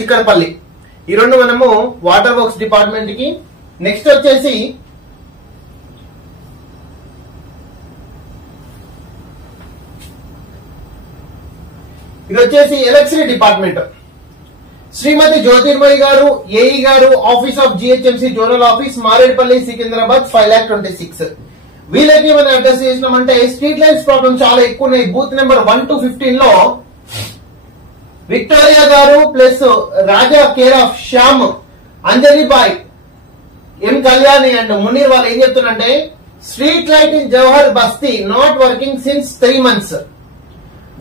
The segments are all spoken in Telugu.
చిక్కడపల్లి ఈ రెండు మనము వాటర్ వర్క్స్ డిపార్ట్మెంట్ కి. నెక్స్ట్ వచ్చేసి ఇది వచ్చేసి ఎలక్ట్రిసిటీ డిపార్ట్మెంట్. శ్రీమతి జ్యోతిర్మయి గారు, ఏఈ గారు, office of GHMC zonal office, Maredpally, Secunderabad 5,26,000. వీళ్ళకి మనం అడ్రస్ చేసినామంటే స్ట్రీట్ లైట్స్ ప్రాబ్లం చాలా ఎక్కువ ఉన్నాయి. బూత్ నెంబర్ 1 to 15 లో విక్టోరియా గారు plus Raja care of Shyam, Anjali Bai, M Kalyani and Munir వాళ్ళు ఏం చెప్తున్నారంటే స్ట్రీట్ లైట్ ఇన్ జవహర్ బస్తీ not working since 3 months.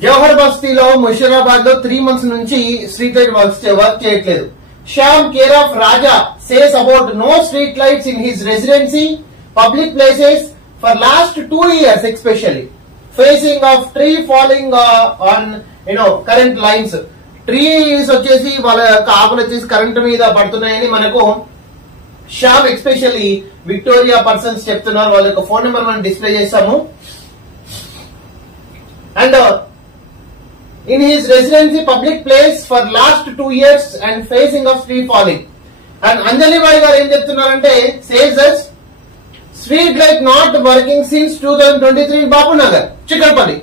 Jawahar బస్తీలో ముషీరాబాద్ లో 3 months నుంచి స్ట్రీట్ లైట్ వర్క్ చేయట్లేదు. Shyam care of Raja says about no street lights in his residency public places for last 2 years especially facing of tree falling on current lines. Trees వచ్చేసి వాళ్ళ యొక్క ఆకులు వచ్చేసి కరెంట్ మీద పడుతున్నాయని మనకు శ్యామ్ ఎక్స్పెషల్లీ విక్టోరియా పర్సన్స్ చెప్తున్నారు. వాళ్ళ యొక్క ఫోన్ నెంబర్ మనం డిస్ప్లే చేస్తాము. And in his residency public place for last 2 years and facing of tree falling. And Anjali Bhai garu em cheptunnaranటే says that street light not working since 2023 in Bapu Nagar, Chikkarpalli.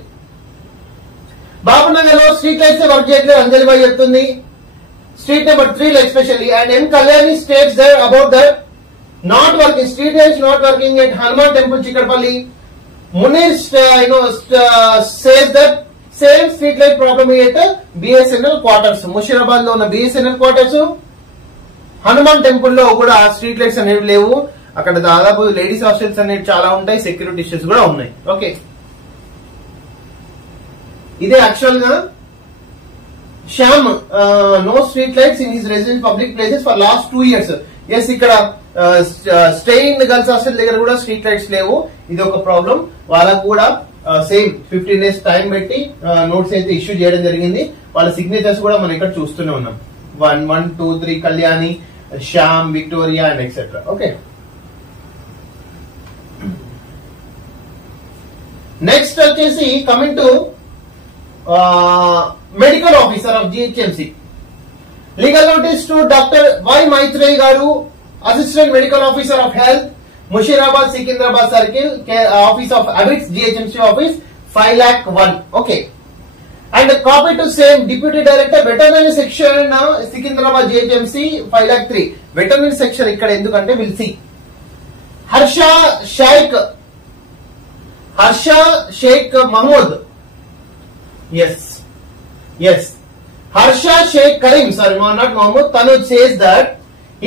Bapu Nagar lo street lights work cheyatledu Anjali Bhai cheptundi. Street number 3 lo especially. And M Kalyani states there about that not working street lights not working at Hanuman Temple, Chikkarpalli. Munir says that same street light problem అయితే బిఎస్ఎన్ఎల్ క్వార్టర్స్, ముషీరాబాద్ లో ఉన్న బిఎస్ఎన్ఎల్ క్వార్టర్స్, హనుమాన్ టెంపుల్ లో కూడా స్ట్రీట్ లైట్స్ అనేవి లేవు. అక్కడ దాదాపు లేడీస్ హాస్టల్స్ అనేవి చాలా ఉంటాయి, సెక్యూరిటీ ఇష్యూస్ కూడా ఉన్నాయి. ఓకే, ఇదే యాక్చువల్ గా Shyam no street lights in his residence public places for last 2 years. Yes, ఇక్కడ స్టేయింగ్ గర్ల్స్ హాస్టల్ దగ్గర కూడా స్ట్రీట్ లైట్స్ లేవు. ఇది ఒక ప్రాబ్లం. వాళ్ళకు కూడా సేమ్ 15 days టైం పెట్టి నోట్స్ అయితే ఇష్యూ చేయడం జరిగింది. వాళ్ళ సిగ్నేచర్స్ కూడా మనం ఇక్కడ చూస్తూనే ఉన్నాం. 1, 1, 2, 3 Kalyani, Shyam, Victoria and etcetera. Okay, next వచ్చేసి coming to medical officer of GHMC. Legal notice to doctor Y Maitrey garu, assistant medical officer of health, Mushirabad, Secunderabad Circle, Office of Abbotts, GHMC Office, 5,01,000. Okay. And a copy to same Deputy Director, Veterinary Section, Secunderabad GHMC, 5,03,000. Veterinary Section ikkada endukante we'll see. Harsha Sheikh Mahmood. Yes. Harsha Sheikh Karim, sorry, not Mahmood. Tanuj says that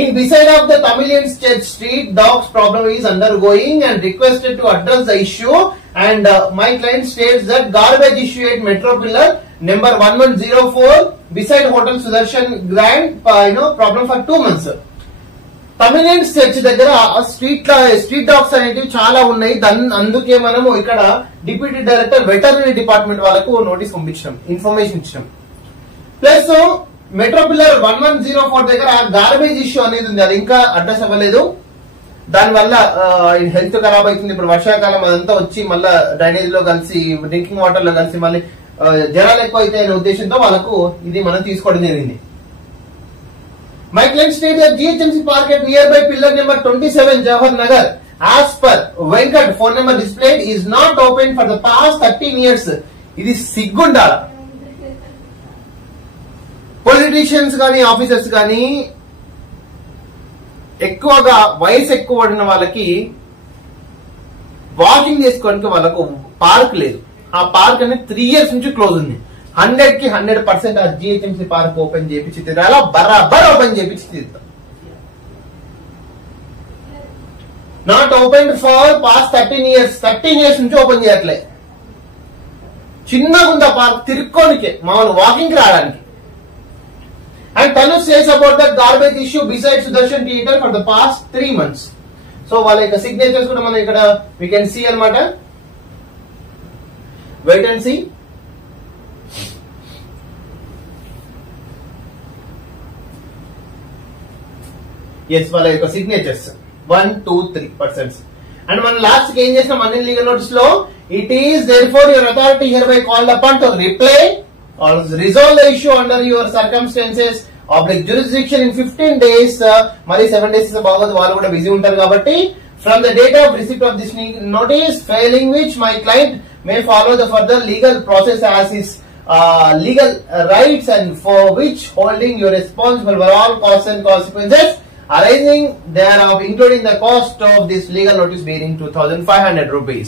in beside of the Tamilian Church Street, dogs problem is undergoing and requested to address the issue. And my client states that garbage issue at Metro Pillar number 1104 beside Hotel Sudarshan Grand, problem for 2 months. Tamilian Church దగ్గర స్ట్రీట్ డాగ్స్ అనేవి చాలా ఉన్నాయి. అందుకే మనము ఇక్కడ డిప్యూటీ డైరెక్టర్ వెటర్నరీ డిపార్ట్మెంట్ వాళ్ళకు నోటీస్ పంపించాం, ఇన్ఫర్మేషన్ ఇచ్చాం. ప్లస్ మెట్రో పిల్లర్ 1104 దగ్గర గార్బేజ్ ఇష్యూ అనేది ఉంది. అది ఇంకా అడ్రస్ అవ్వలేదు. దానివల్ల హెల్త్ ఖరాబ్ అవుతుంది. ఇప్పుడు వర్షాకాలం అదంతా వచ్చి మళ్ళీ డ్రైనేజ్ లో కలిసి డ్రింకింగ్ వాటర్ లో కలిసి మళ్ళీ జనాలు ఎక్కువ అయితే అనే ఉద్దేశంతో వాళ్ళకు ఇది మనం తీసుకోవడం జరిగింది. My client state GHMC park at near by pillar number 27 Jawahar Nagar as per Venkat phone number displayed is not open for the past 13 years. ఇది సిగ్గుండాల. పొలిటీషియన్స్ కానీ ఆఫీసర్స్ కానీ ఎక్కువగా వయసు ఎక్కువ పడిన వాళ్ళకి వాకింగ్ చేసుకోవడానికి వాళ్ళకు పార్క్ లేదు. ఆ పార్క్ అనేది 3 years నుంచి క్లోజ్ ఉంది. 100కి 100% ఆ జిహెచ్ఎంసీ పార్క్ ఓపెన్ చేయించి తీరాలా, బరాబర్ ఓపెన్ చేయించి తీరుతాం. Not open for past 13 years. 13 years నుంచి ఓపెన్ చేయట్లే. చిన్నగా ఉంది ఆ పార్క్, తిరుక్కోనికే మామూలు వాకింగ్ రావడానికి. And Tanuj says about that garbage issue beside Sudarshan Theatre for the past 3 months. So వాళ్ళ యొక్క సిగ్నేచర్స్ కూడా మనం ఇక్కడ we can see అన్నమాట. Wait and see. Yes, వాళ్ళ యొక్క సిగ్నేచర్స్ 1, 2, 3%. And మన లాస్ట్ కి ఏం చేస్తాం అన్ని లీగల్ నోటీస్ లో, it is therefore your authority hereby called upon to reply or resolve the issue under your circumstances oblique jurisdiction in 15 days. మరి 7 days బాగోదు, వాళ్ళు కూడా బిజీ ఉంటారు కాబట్టి from the date of receipt of this notice, failing which my client may follow the further legal process as his legal rights, and for which holding you responsible for all costs and consequences arising thereof, including the cost of this legal notice bearing 2,500 rupees.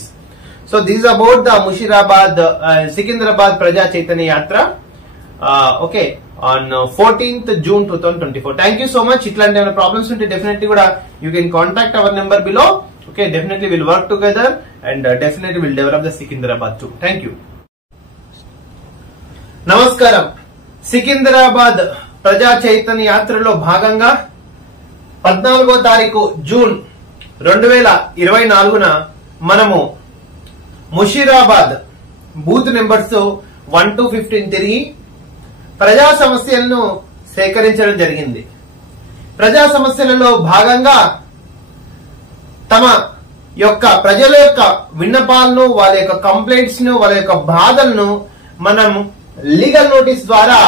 So this is about the Mushirabad Secunderabad Praja Chaitanya Yatra. Okay, on 14th June 2024. Thank you so much. Itlanti problems unte definitely kuda you can contact our number below. Okay, definitely we'll work together and definitely we'll develop the Secunderabad too. Thank you. Namaskaram. Secunderabad Praja Chaitanya Yatralo bhaganga 14వ తారీఖు జూన్ 2024న మనము ముషీరాబాద్ బూత్ నెంబర్స్ 1 to 15 తిరిగి ప్రజా సమస్యలను సేకరించడం జరిగింది. ప్రజా సమస్యలలో భాగంగా తమ యొక్క ప్రజల యొక్క విన్నపాలను, వాళ్ళ యొక్క కంప్లైంట్స్ ను, వాళ్ళ యొక్క బాధలను మనం లీగల్ నోటీస్ ద్వారా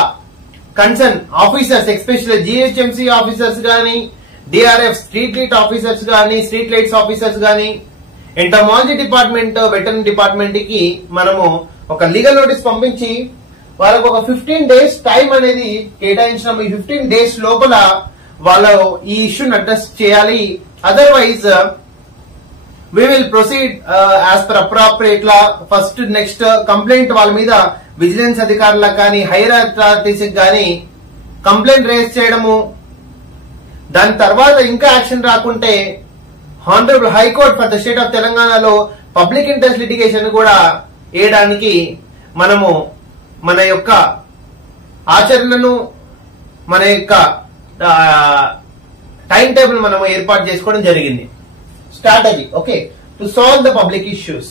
concern officers, especially GHMC officers గాని, డిఆర్ఎఫ్ స్ట్రీట్ లైట్ ఆఫీసర్స్ గాని, స్ట్రీట్ లైట్స్ ఆఫీసర్స్ గాని, ఎంటమాలజీ డిపార్ట్మెంట్, వెటర్నరీ డిపార్ట్మెంట్ కి మనము ఒక లీగల్ నోటీస్ పంపించి వాళ్ళకు ఒక 15 days టైం అనేది కేటాయించిన. ఈ 15 days లోపల వాళ్ళు ఈ ఇష్యూని అడ్రస్ చేయాలి. Otherwise we will proceed as per appropriate law. First next complaint వాళ్ళ మీద విజిలెన్స్ అధికారులకు కానీ, హైయర్ అథారిటీస్ కానీ కంప్లైంట్ రేజ్ చేయడము, దాని తర్వాత ఇంకా యాక్షన్ రాకుంటే honourable high court for the state of తెలంగాణలో పబ్లిక్ ఇంట్రెస్ట్ లిటిగేషన్ కూడా వేయడానికి మనము మన యొక్క ఆచరణను, మన యొక్క టైం టేబుల్ మనము ఏర్పాటు చేసుకోవడం జరిగింది. Strategy okay to solve the public issues.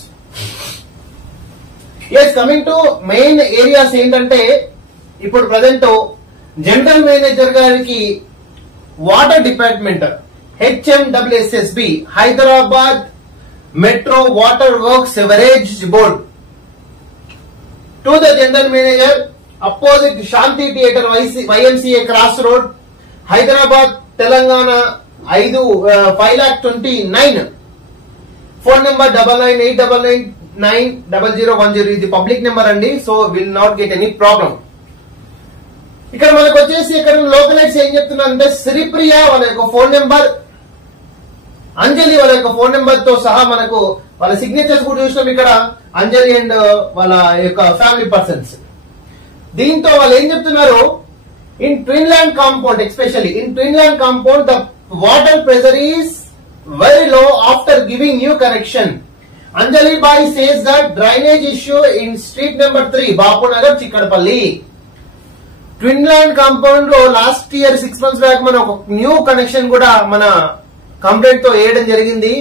Yes, coming to main areas ఏంటంటే, ఇప్పుడు ప్రజెంట్ జనరల్ మేనేజర్ గారికి water department HMWSSB Hyderabad metro water works sewerage board to the general manager opposite Shanti theatre YMCA cross road Hyderabad Telangana 5,29,000. Phone number 9989990010. ఇది పబ్లిక్ నెంబర్ అండి, so will not get any problem. ఇక్కడ మనకు వచ్చేసి ఇక్కడ లోకలైట్స్ ఏం చెప్తున్నారంటే, శ్రీప్రియ వాళ్ళ యొక్క ఫోన్ నెంబర్, అంజలి వాళ్ళ యొక్క ఫోన్ నెంబర్ తో సహా మనకు వాళ్ళ సిగ్నేచర్స్ కూడా చూసినాం ఇక్కడ, అంజలి అండ్ వాళ్ళ యొక్క ఫ్యామిలీ పర్సన్స్. దీంతో వాళ్ళు ఏం చెప్తున్నారు, in Twinland compound, especially in Twinland compound the water pressure is very low after giving new connection. Anjali Bai says that drainage issue in street number 3 Bapunagar Chikkadpally. Twinland compound లో లాస్ట్ ఇయర్ 6 months బ్యాక్ మనం ఒక న్యూ కనెక్షన్ కూడా మన కంప్లైంట్ తో వేయడం జరిగింది.